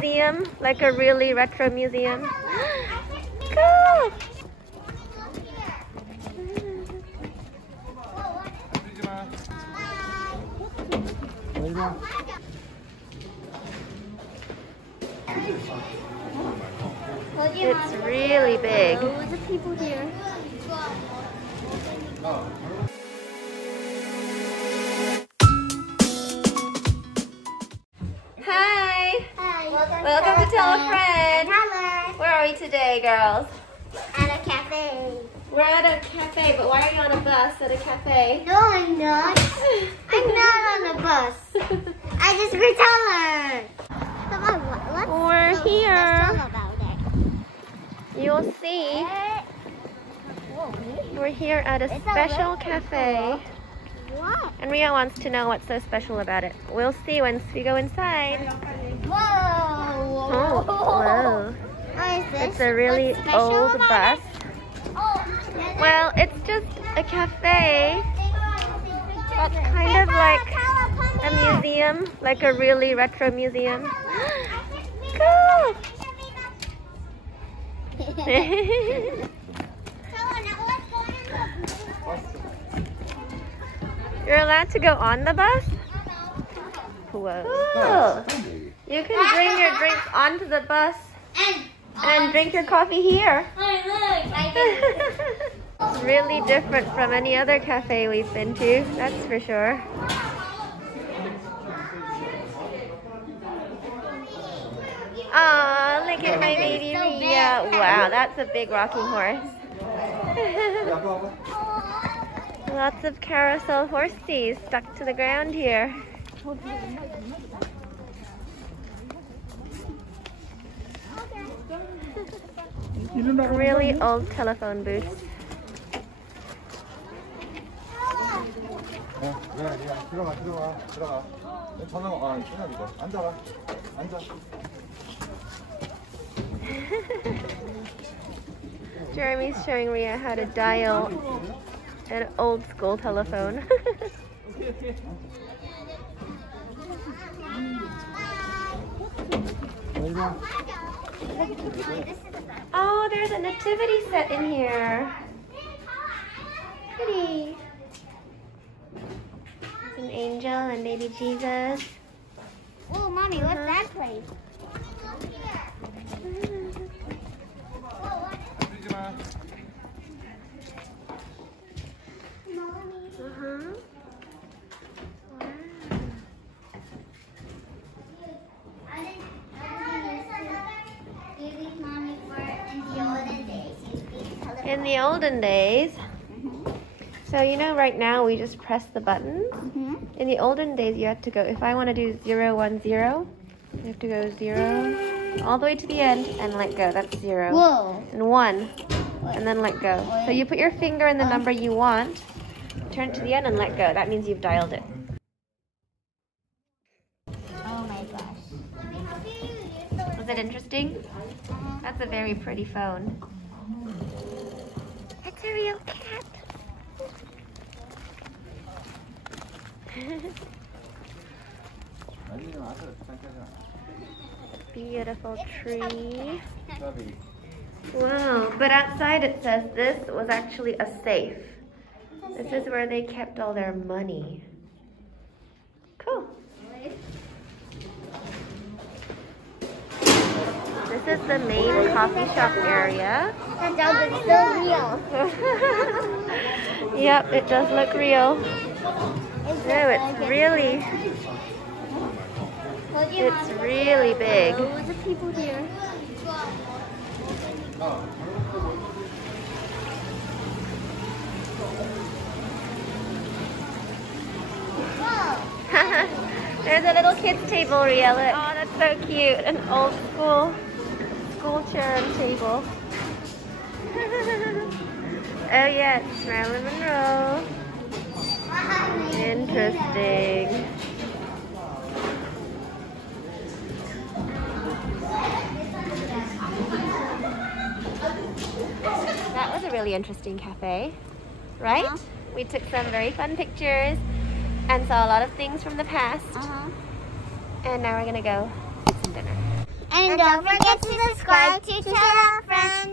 museum, like a really retro museum. Cool! It's really big. Loads of people here. Hi! Hi. Welcome to Tell a Friend. Hello. Where are we today, girls? At a cafe. We're at a cafe, but why are you on a bus at a cafe? No, I'm not. I'm not on a bus. I just returned. Come on, what's We're so here. special about it? You'll see. We're here at a special cafe. What? And Ria wants to know what's so special about it. We'll see once we go inside. Whoa. Oh, whoa. What is this? It's a really What's special old about bus. it? Oh. Well, it's just a cafe. That's kind of like a museum, like a really retro museum. Cool! You're allowed to go on the bus? Whoa. You can bring your drinks onto the bus and drink your coffee here. It's really different from any other cafe we've been to, that's for sure. Aw, look at my baby Ria. Wow, that's a big rocking horse. Lots of carousel horses stuck to the ground here. Really old telephone booth. 들어가. 전화 끊어야 앉아라. 앉아. Jeremy's showing Ria how to dial an old school telephone. Oh, there's a nativity set in here. Pretty. It's an angel and baby Jesus. Oh, Mommy, what's that place? In the olden days, so you know right now we just press the buttons. In the olden days you had to go, if I want to do 0, 1, 0, you have to go 0 all the way to the end and let go. That's 0. Whoa. And 1 and then let go. So you put your finger in the number you want, turn it to the end and let go. That means you've dialed it. Oh my gosh. Was it interesting? That's a very pretty phone. It's a real cat. Beautiful tree. Wow, but outside it says this was actually a safe. This is where they kept all their money. Cool. This is the main coffee shop area. That dog is so real. Yep, it does look real. Oh, it's really big. Loads of people here. There's a little kids table, Ria. Look. Oh, that's so cute. An old school chair and table. Oh yeah, it's Marilyn Monroe. Interesting. That was a really interesting cafe, right? We took some very fun pictures and saw a lot of things from the past. And now we're gonna go get some dinner. And don't forget to subscribe to Chat Out Friends.